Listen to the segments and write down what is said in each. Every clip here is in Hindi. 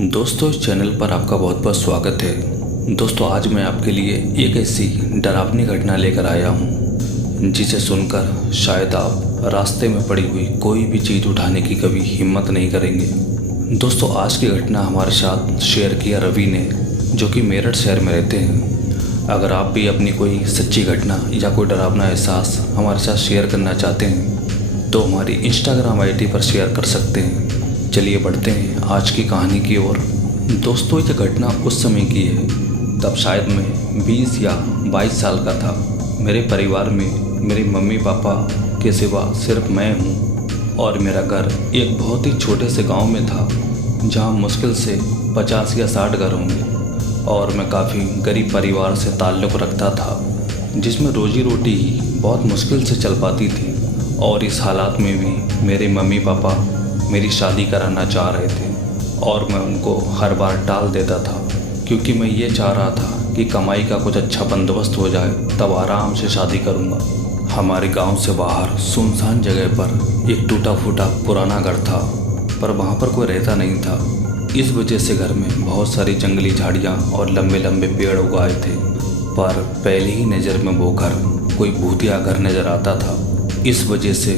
दोस्तों, इस चैनल पर आपका बहुत बहुत स्वागत है। दोस्तों, आज मैं आपके लिए एक ऐसी डरावनी घटना लेकर आया हूँ जिसे सुनकर शायद आप रास्ते में पड़ी हुई कोई भी चीज़ उठाने की कभी हिम्मत नहीं करेंगे। दोस्तों, आज की घटना हमारे साथ शेयर किया रवि ने, जो कि मेरठ शहर में रहते हैं। अगर आप भी अपनी कोई सच्ची घटना या कोई डरावना एहसास हमारे साथ शेयर करना चाहते हैं तो हमारी इंस्टाग्राम आईडी पर शेयर कर सकते हैं। चलिए बढ़ते हैं आज की कहानी की ओर। दोस्तों, ये घटना उस समय की है, तब शायद मैं 20 या 22 साल का था। मेरे परिवार में मेरे मम्मी पापा के सिवा सिर्फ मैं हूँ और मेरा घर एक बहुत ही छोटे से गांव में था, जहाँ मुश्किल से 50 या 60 घर होंगे। और मैं काफ़ी गरीब परिवार से ताल्लुक़ रखता था, जिसमें रोजी रोटी ही बहुत मुश्किल से चल पाती थी। और इस हालात में भी मेरे मम्मी पापा मेरी शादी कराना चाह रहे थे और मैं उनको हर बार टाल देता था, क्योंकि मैं ये चाह रहा था कि कमाई का कुछ अच्छा बंदोबस्त हो जाए, तब आराम से शादी करूँगा। हमारे गांव से बाहर सुनसान जगह पर एक टूटा फूटा पुराना घर था, पर वहाँ पर कोई रहता नहीं था। इस वजह से घर में बहुत सारी जंगली झाड़ियाँ और लंबे लंबे पेड़ उगाए थे, पर पहली ही नज़र में वो घर कोई भूतिया घर नज़र आता था। इस वजह से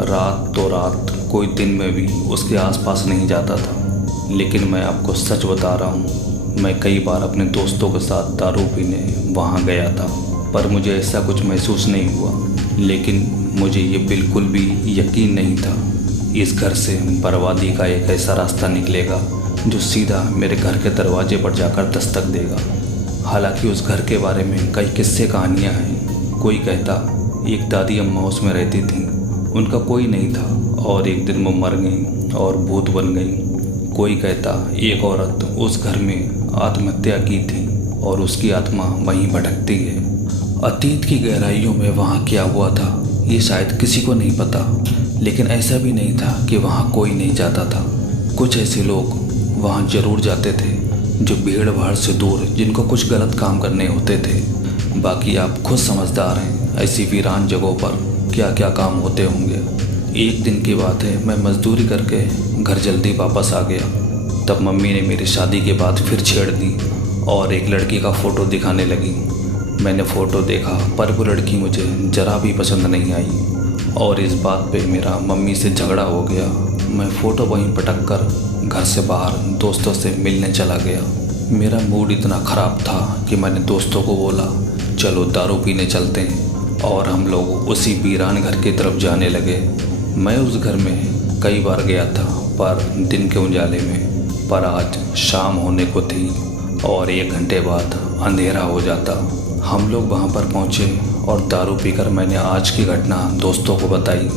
रात तो रात, कोई दिन में भी उसके आसपास नहीं जाता था। लेकिन मैं आपको सच बता रहा हूँ, मैं कई बार अपने दोस्तों के साथ दारू पीने वहाँ गया था, पर मुझे ऐसा कुछ महसूस नहीं हुआ। लेकिन मुझे ये बिल्कुल भी यकीन नहीं था इस घर से बर्बादी का एक ऐसा रास्ता निकलेगा जो सीधा मेरे घर के दरवाजे पर जाकर दस्तक देगा। हालांकि उस घर के बारे में कई किस्से कहानियाँ हैं। कोई कहता एक दादी अम्मा उसमें रहती थी, उनका कोई नहीं था और एक दिन वो मर गई और भूत बन गई। कोई कहता एक औरत उस घर में आत्महत्या की थी और उसकी आत्मा वहीं भटकती है। अतीत की गहराइयों में वहाँ क्या हुआ था ये शायद किसी को नहीं पता, लेकिन ऐसा भी नहीं था कि वहाँ कोई नहीं जाता था। कुछ ऐसे लोग वहाँ ज़रूर जाते थे जो भीड़ भाड़ से दूर, जिनको कुछ गलत काम करने होते थे। बाकी आप खुद समझदार हैं, ऐसी वीरान जगहों पर क्या क्या काम होते होंगे। एक दिन की बात है, मैं मजदूरी करके घर जल्दी वापस आ गया। तब मम्मी ने मेरी शादी के बाद फिर छेड़ दी और एक लड़की का फ़ोटो दिखाने लगी। मैंने फ़ोटो देखा, पर वो लड़की मुझे ज़रा भी पसंद नहीं आई और इस बात पे मेरा मम्मी से झगड़ा हो गया। मैं फ़ोटो वहीं पटक कर घर से बाहर दोस्तों से मिलने चला गया। मेरा मूड इतना ख़राब था कि मैंने दोस्तों को बोला, चलो दारू पीने चलते हैं, और हम लोग उसी वीरान घर की तरफ जाने लगे। मैं उस घर में कई बार गया था, पर दिन के उजाले में, पर आज शाम होने को थी और 1 घंटे बाद अंधेरा हो जाता। हम लोग वहाँ पर पहुँचे और दारू पीकर मैंने आज की घटना दोस्तों को बताई।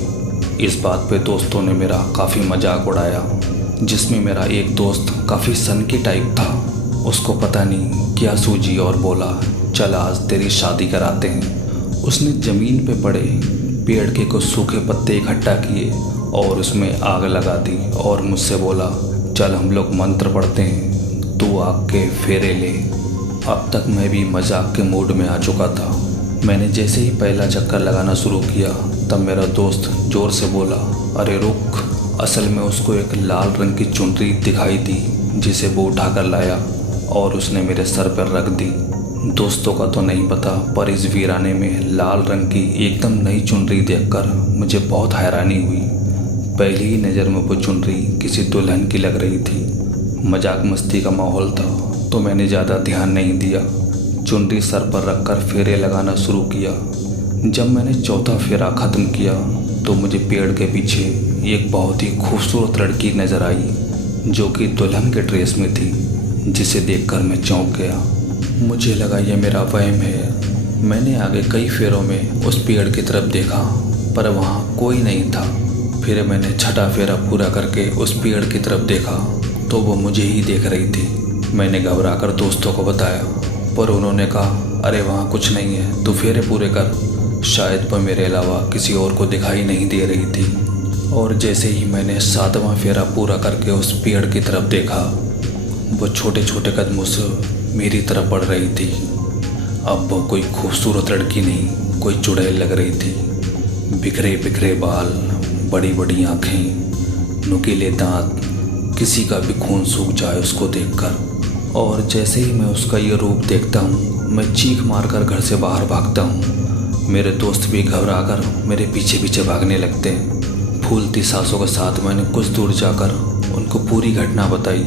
इस बात पे दोस्तों ने मेरा काफ़ी मजाक उड़ाया, जिसमें मेरा एक दोस्त काफ़ी सनकी टाइप था। उसको पता नहीं क्या सूझी और बोला, चल आज तेरी शादी कराते हैं। उसने ज़मीन पे पड़े पेड़ के कुछ सूखे पत्ते इकट्ठा किए और उसमें आग लगा दी और मुझसे बोला, चल हम लोग मंत्र पढ़ते हैं, तू आग के फेरे ले। अब तक मैं भी मजाक के मूड में आ चुका था। मैंने जैसे ही पहला चक्कर लगाना शुरू किया, तब मेरा दोस्त ज़ोर से बोला, अरे रुक। असल में उसको एक लाल रंग की चुनरी दिखाई दी, जिसे वो उठा कर लाया और उसने मेरे सर पर रख दी। दोस्तों का तो नहीं पता, पर इस वीराने में लाल रंग की एकदम नई चुनरी देखकर मुझे बहुत हैरानी हुई। पहली ही नज़र में वो चुनरी किसी दुल्हन की लग रही थी। मजाक मस्ती का माहौल था तो मैंने ज़्यादा ध्यान नहीं दिया। चुनरी सर पर रखकर फेरे लगाना शुरू किया। जब मैंने चौथा फेरा ख़त्म किया तो मुझे पेड़ के पीछे एक बहुत ही खूबसूरत लड़की नज़र आई, जो कि दुल्हन के ड्रेस में थी, जिसे देखकर मैं चौंक गया। मुझे लगा यह मेरा वहम है। मैंने आगे कई फेरों में उस पेड़ की तरफ देखा, पर वहाँ कोई नहीं था। फिर मैंने छठा फेरा पूरा करके उस पेड़ की तरफ देखा तो वो मुझे ही देख रही थी। मैंने घबराकर दोस्तों को बताया, पर उन्होंने कहा, अरे वहाँ कुछ नहीं है, तू फेरे पूरे कर। शायद वह मेरे अलावा किसी और को दिखाई नहीं दे रही थी। और जैसे ही मैंने 7वां फेरा पूरा करके उस पेड़ की तरफ देखा, वो छोटे छोटे कदमों से मेरी तरफ बढ़ रही थी। अब वो कोई खूबसूरत लड़की नहीं, कोई चुड़ैल लग रही थी। बिखरे बिखरे बाल, बड़ी बड़ी आँखें, नुकीले दांत, किसी का भी खून सूख जाए उसको देखकर। और जैसे ही मैं उसका ये रूप देखता हूँ मैं चीख मारकर घर से बाहर भागता हूँ। मेरे दोस्त भी घबराकर मेरे पीछे पीछे भागने लगते हैं। फूलती सांसों के साथ मैंने कुछ दूर जाकर उनको पूरी घटना बताई,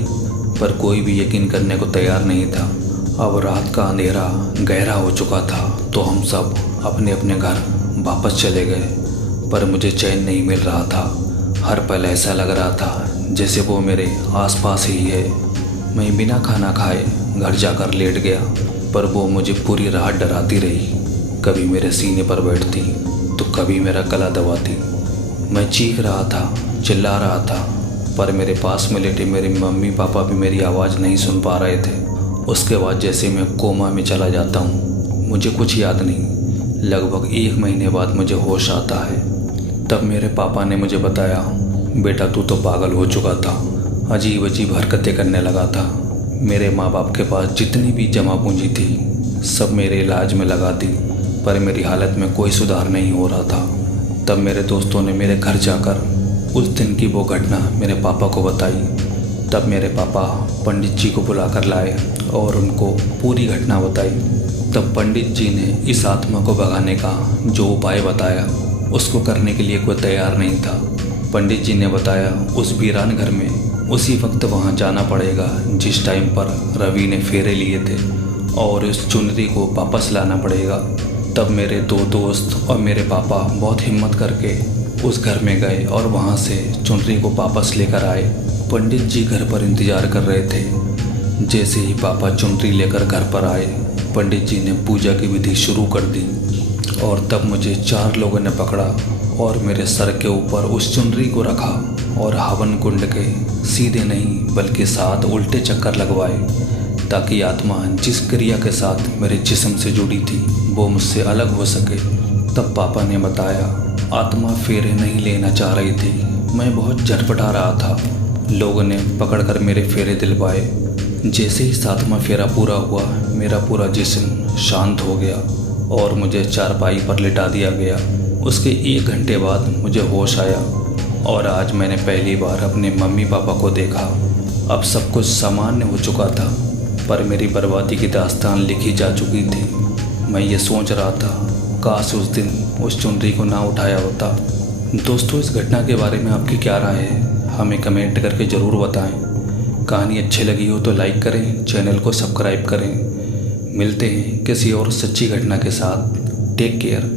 पर कोई भी यकीन करने को तैयार नहीं था। अब रात का अंधेरा गहरा हो चुका था तो हम सब अपने अपने घर वापस चले गए, पर मुझे चैन नहीं मिल रहा था। हर पल ऐसा लग रहा था जैसे वो मेरे आसपास ही है। मैं बिना खाना खाए घर जाकर लेट गया, पर वो मुझे पूरी रात डराती रही। कभी मेरे सीने पर बैठती तो कभी मेरा गला दबाती। मैं चीख रहा था, चिल्ला रहा था, पर मेरे पास में लेटे मेरे मम्मी पापा भी मेरी आवाज़ नहीं सुन पा रहे थे। उसके बाद जैसे मैं कोमा में चला जाता हूँ, मुझे कुछ याद नहीं। लगभग 1 महीने बाद मुझे होश आता है। तब मेरे पापा ने मुझे बताया, बेटा तू तो पागल हो चुका था, अजीब अजीब हरकतें करने लगा था। मेरे माँ बाप के पास जितनी भी जमा पूंजी थी सब मेरे इलाज में लगा दी, पर मेरी हालत में कोई सुधार नहीं हो रहा था। तब मेरे दोस्तों ने मेरे घर जाकर उस दिन की वो घटना मेरे पापा को बताई। तब मेरे पापा पंडित जी को बुला कर लाए और उनको पूरी घटना बताई। तब पंडित जी ने इस आत्मा को भगाने का जो उपाय बताया उसको करने के लिए कोई तैयार नहीं था। पंडित जी ने बताया उस वीरान घर में उसी वक्त वहां जाना पड़ेगा जिस टाइम पर रवि ने फेरे लिए थे, और उस चुनरी को वापस लाना पड़ेगा। तब मेरे 2 दोस्त और मेरे पापा बहुत हिम्मत करके उस घर में गए और वहां से चुनरी को वापस लेकर आए। पंडित जी घर पर इंतज़ार कर रहे थे। जैसे ही पापा चुनरी लेकर घर पर आए, पंडित जी ने पूजा की विधि शुरू कर दी, और तब मुझे 4 लोगों ने पकड़ा और मेरे सर के ऊपर उस चुनरी को रखा और हवन कुंड के सीधे नहीं बल्कि 7 उल्टे चक्कर लगवाए, ताकि आत्मा जिस क्रिया के साथ मेरे जिस्म से जुड़ी थी वो मुझसे अलग हो सके। तब पापा ने बताया आत्मा फेरे नहीं लेना चाह रही थी। मैं बहुत झटपटा रहा था। लोगों ने पकड़कर मेरे फेरे दिलवाए। जैसे ही 7वां फेरा पूरा हुआ मेरा पूरा जिस्म शांत हो गया और मुझे चारपाई पर लिटा दिया गया। उसके 1 घंटे बाद मुझे होश आया और आज मैंने पहली बार अपने मम्मी पापा को देखा। अब सब कुछ सामान्य हो चुका था, पर मेरी बर्बादी की दास्तान लिखी जा चुकी थी। मैं ये सोच रहा था काश उस दिन उस चुनरी को ना उठाया होता। दोस्तों, इस घटना के बारे में आपकी क्या राय है हमें कमेंट करके ज़रूर बताएं। कहानी अच्छी लगी हो तो लाइक करें, चैनल को सब्सक्राइब करें। मिलते हैं किसी और सच्ची घटना के साथ। Take care.